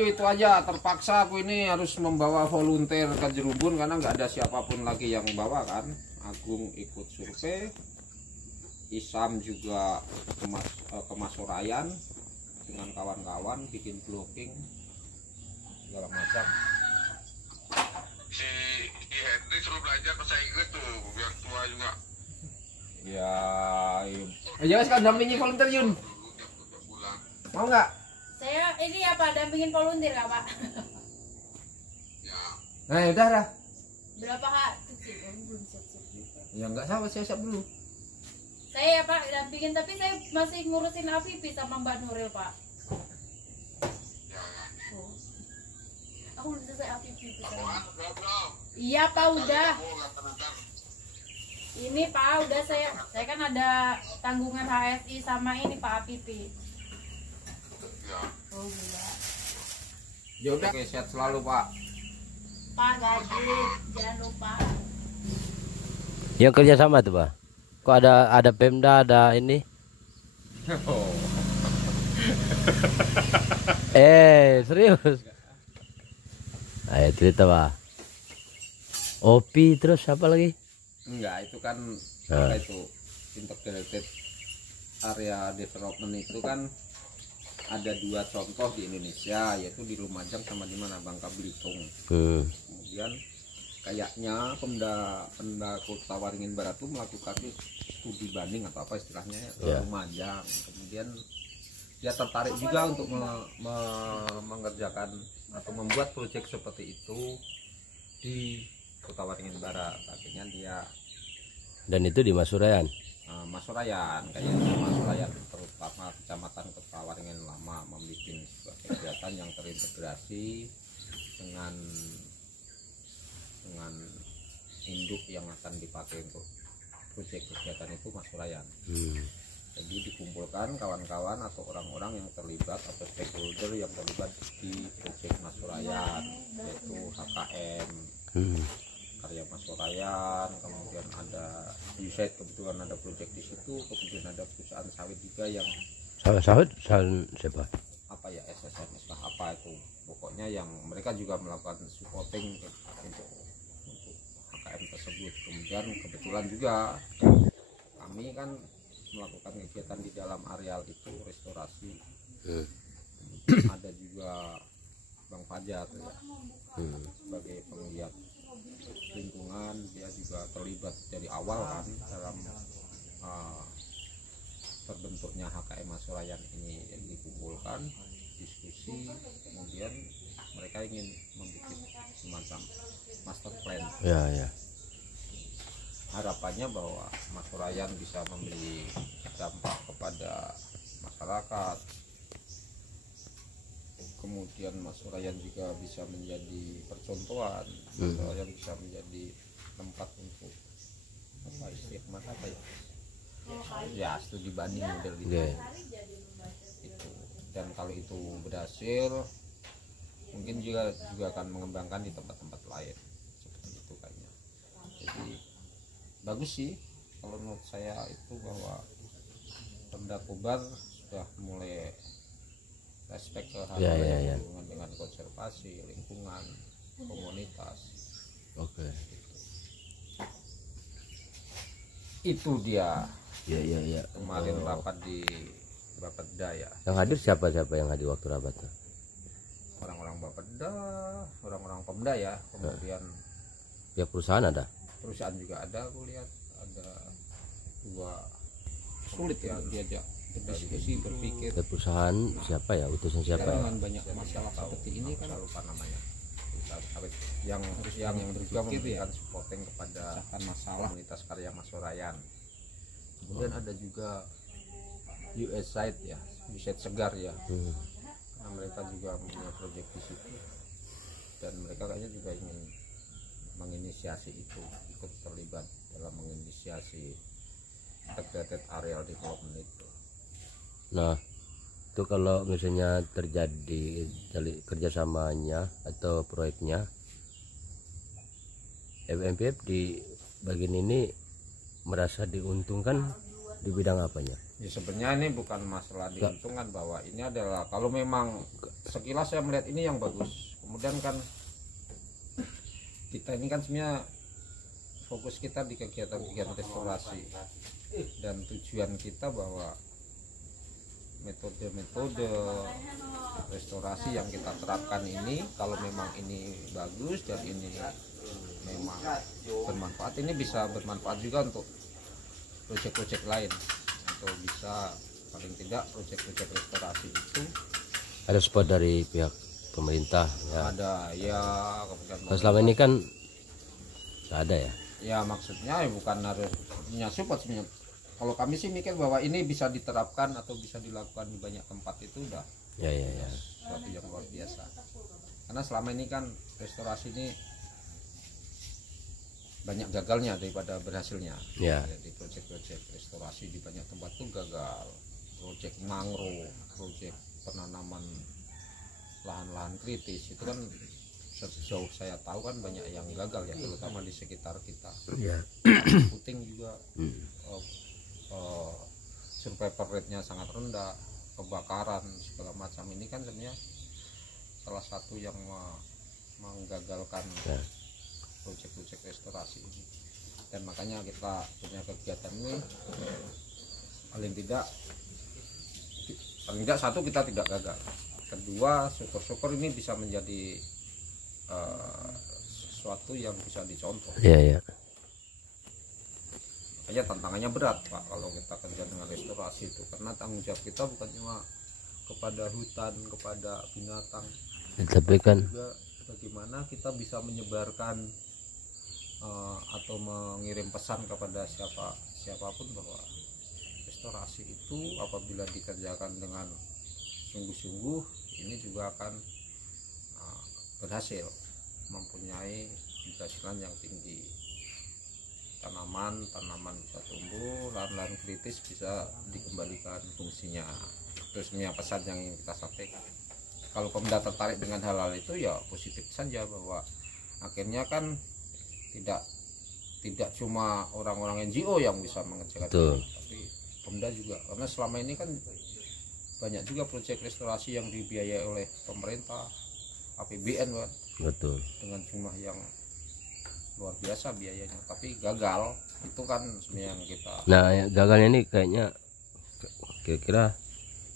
Itu aja, terpaksa aku ini harus membawa volunteer ke Jerumbun karena nggak ada siapapun lagi yang bawa kan. Agung ikut survei, Isam juga ke Masurayan dengan kawan-kawan bikin blocking segala macam. Si Henry suruh belajar bahasa Inggris tuh, biar tua juga. Ya, iya sekarang dampingi volunteer Yun. Mau nggak? Saya ini apa dampingin volunteer nggak Pak? Ya. Nah, udah dah. Berapa Kak? Belum siap-siap. Ya nggak sabar, siap dulu. Saya ya Pak dampingin, tapi saya masih ngurusin Afifi sama Mbak Nuril Pak. Oh. Aku belum selesai Afifi. Iya Pak udah. Ini Pak udah saya kan ada tanggungan HSI sama ini Pak Afifi. Oh gila. Ya udah, oke, sehat selalu Pak. Pak gaji jangan lupa. Yang kerja sama tuh Pak. Kok ada Pemda, ada ini? Oh. Serius? Ayo cerita Pak. Opi terus apa lagi? Enggak, itu kan apa itu integrated area development itu kan ada 2 contoh di Indonesia, yaitu di Lumajang sama di mana Bangka Belitung. Kemudian kayaknya Pemda Kota Waringin Barat itu melakukan studi banding atau apa istilahnya ke Lumajang. Kemudian dia tertarik juga untuk mengerjakan atau membuat proyek seperti itu di Kota Waringin Barat. Akhirnya dia, Dan itu di Masurayan. Masurayan, kayaknya Masurayan, terutama Kecamatan Kota Waringin Lama, membuat sebuah kegiatan yang terintegrasi dengan induk yang akan dipakai untuk proyek kegiatan itu Masurayan. Jadi dikumpulkan kawan-kawan atau orang-orang yang terlibat atau stakeholder yang terlibat di proyek Masurayan, yaitu HKM, Karya Masurayan, kemudian ada USAID, kebetulan ada proyek di situ, kemudian ada perusahaan sawit juga yang Sawit siapa? apa ya, SSNS lah apa itu, pokoknya yang mereka juga melakukan supporting untuk HKM tersebut. Kemudian kebetulan juga kami kan melakukan kegiatan di dalam areal itu restorasi. Ada juga Bang Fajar ya, sebagai penggiat lingkungan, dia juga terlibat dari awal kan dalam terbentuknya HKM Masurayan ini. Yang dikumpulkan diskusi, kemudian mereka ingin membuat semacam master plan. Ya. Harapannya bahwa Masurayan bisa memberi dampak kepada masyarakat, kemudian Masurayan juga bisa menjadi percontohan, Masurayan bisa menjadi tempat untuk apa istiqomah apa ya studi banding model gitu. Itu, dan kalau itu berhasil mungkin juga akan mengembangkan di tempat-tempat lain seperti itu kayaknya. Jadi bagus sih kalau menurut saya itu, bahwa Pemda Kobar sudah mulai respect ke hal yang berhubungan dengan konservasi lingkungan komunitas. Oke. Itu dia. Iya. Kemarin rapat di Bapeda ya. Yang hadir siapa yang hadir waktu rapat? Orang-orang Bapeda, orang-orang Pemda ya. Kemudian Ya perusahaan ada. Perusahaan juga ada, aku lihat ada 2. Sulit ya diajak berdiskusi, berpikir. Ya, perusahaan siapa ya, utusan siapa ya? Dengan banyak masalah seperti ini kan lupa namanya. Perusahaan sawit yang juga memberikan supporting kepada masalah komunitas Karya Masurayan. Kemudian ada juga USAID ya, USAID Segar ya. Nah, mereka juga punya proyek di situ, dan mereka kayaknya juga ingin menginisiasi itu, ikut terlibat dalam menginisiasi integrated areal development itu. Nah, itu kalau misalnya terjadi kerjasamanya atau proyeknya, FMPF di bagian ini merasa diuntungkan di bidang apanya? Ya sebenarnya ini bukan masalah diuntungkan, bahwa ini adalah kalau memang sekilas saya melihat ini yang bagus. Kemudian kan kita ini kan sebenarnya fokus kita di kegiatan-kegiatan restorasi, dan tujuan kita bahwa metode-metode restorasi yang kita terapkan ini, kalau memang ini bagus dan ini memang bermanfaat, ini bisa bermanfaat juga untuk proyek-proyek lain, atau bisa paling tidak proyek-proyek restorasi itu Ada support dari pihak pemerintah ya. ada ya. Kemudian Kalau selama ini kan nggak ada ya. ya maksudnya bukan harus punya support sebenarnya. Kalau kami sih mikir bahwa ini bisa diterapkan atau bisa dilakukan di banyak tempat, itu udah Ya ya ya. sesuatu yang luar biasa. Karena selama ini kan restorasi ini banyak gagalnya daripada berhasilnya. Ya. Jadi proyek-proyek restorasi di banyak tempat tuh gagal. Proyek mangrove, proyek penanaman lahan-lahan kritis itu kan sejauh saya tahu kan banyak yang gagal ya, terutama di sekitar kita. Ya. Puting juga survival rate-nya sangat rendah, kebakaran segala macam ini kan sebenarnya salah satu yang menggagalkan Ya. proyek-proyek restorasi ini. Dan makanya kita punya kegiatan ini, paling tidak satu, kita tidak gagal. Kedua, syukur-syukur ini bisa menjadi sesuatu yang bisa dicontoh. Ya ya. Makanya tantangannya berat Pak kalau kita kerja dengan restorasi itu, karena tanggung jawab kita bukan cuma kepada hutan, kepada binatang, Tapi kan juga bagaimana kita bisa menyebarkan atau mengirim pesan kepada siapapun bahwa restorasi itu apabila dikerjakan dengan sungguh-sungguh ini juga akan berhasil, mempunyai keberhasilan yang tinggi. Tanaman bisa tumbuh, lahan-lahan kritis bisa dikembalikan fungsinya. Terus ini pesan yang ingin kita sampaikan. Kalau Pemda tertarik dengan hal-hal itu ya positif saja, bahwa akhirnya kan tidak cuma orang-orang NGO yang bisa mengerjakan ini, tapi Pemda juga, karena selama ini kan banyak juga proyek restorasi yang dibiayai oleh pemerintah, APBN kan, betul. dengan jumlah yang luar biasa biayanya, tapi gagal. Itu kan sebenarnya yang kita Nah ya, gagalnya ini kayaknya kira-kira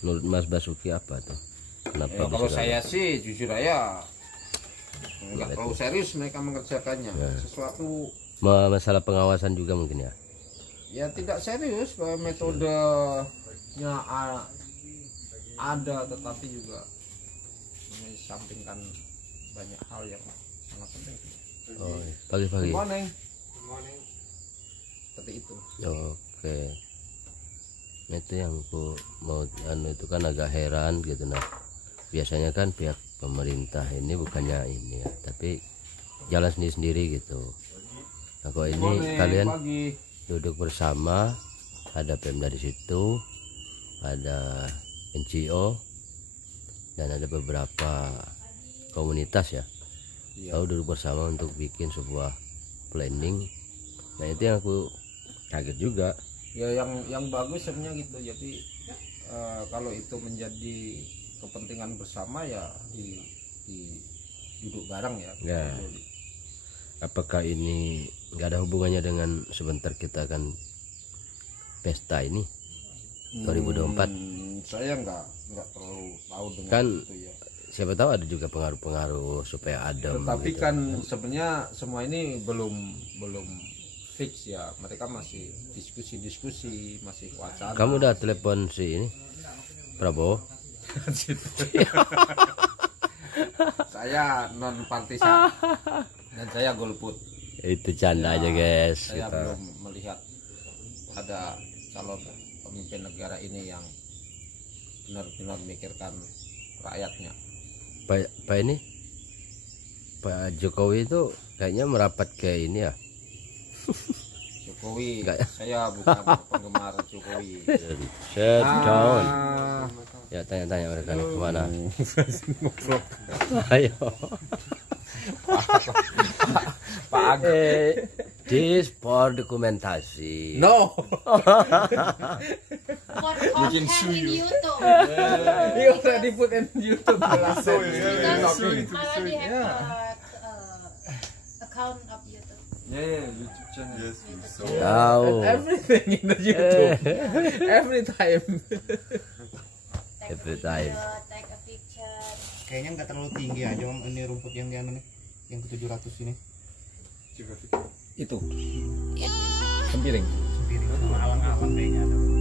menurut Mas Basuki apa tuh? Kenapa ya, bisa kalau gagal? saya sih jujur aja nggak terlalu serius mereka mengerjakannya. Ya. Sesuatu Masalah pengawasan juga mungkin ya. ya tidak serius, bahwa metodenya ada, tetapi juga menyampingkan banyak hal yang sangat penting. Oh, pagi-pagi. Good morning. Seperti itu. Oke. Nah, itu yang aku mau itu kan agak heran gitu. Nah, biasanya kan pihak pemerintah ini bukannya ini ya, tapi jalan sendiri-sendiri gitu. Nah, kok ini kalian duduk bersama, ada Pemda di situ, ada NGO, dan ada beberapa komunitas ya. Lalu duduk bersama untuk bikin sebuah planning. Nah, itu yang aku kaget juga. Ya yang bagus sebenarnya gitu. Jadi kalau itu menjadi kepentingan bersama ya di duduk bareng ya. Ya. Apakah ini nggak ada hubungannya dengan sebentar kita akan pesta ini 2024? Saya nggak terlalu tahu dengan Kan itu ya. siapa tahu ada juga pengaruh-pengaruh supaya adem. Tetapi gitu. kan sebenarnya semua ini belum fix ya. Mereka masih diskusi, masih wacana. Kamu udah telepon si ini Prabowo? Saya non partisan dan saya golput. Itu canda aja guys. Saya Kita. belum melihat ada calon pemimpin negara ini yang benar-benar memikirkan rakyatnya. Pak ini Pak Jokowi itu kayaknya merapat ke ini ya. Jokowi, Enggak ya? saya bukan penggemar Jokowi. Shut down. Ah, Ya tanya-tanya mereka nih kemana. Ayo. Pak Agus. This for dokumentasi. No. For content in YouTube. You already put in YouTube langsung. Because already have account of YouTube. Yeah, YouTube channel. Yes, we saw. Oh. Everything in the YouTube. Every time. Every time. Take a picture. Kayaknya nggak terlalu tinggi aja Om, ini rumput yang di anu nih, yang ke 700 ini. Itu. Sempiring. Piring sama alang-alang kayaknya ada.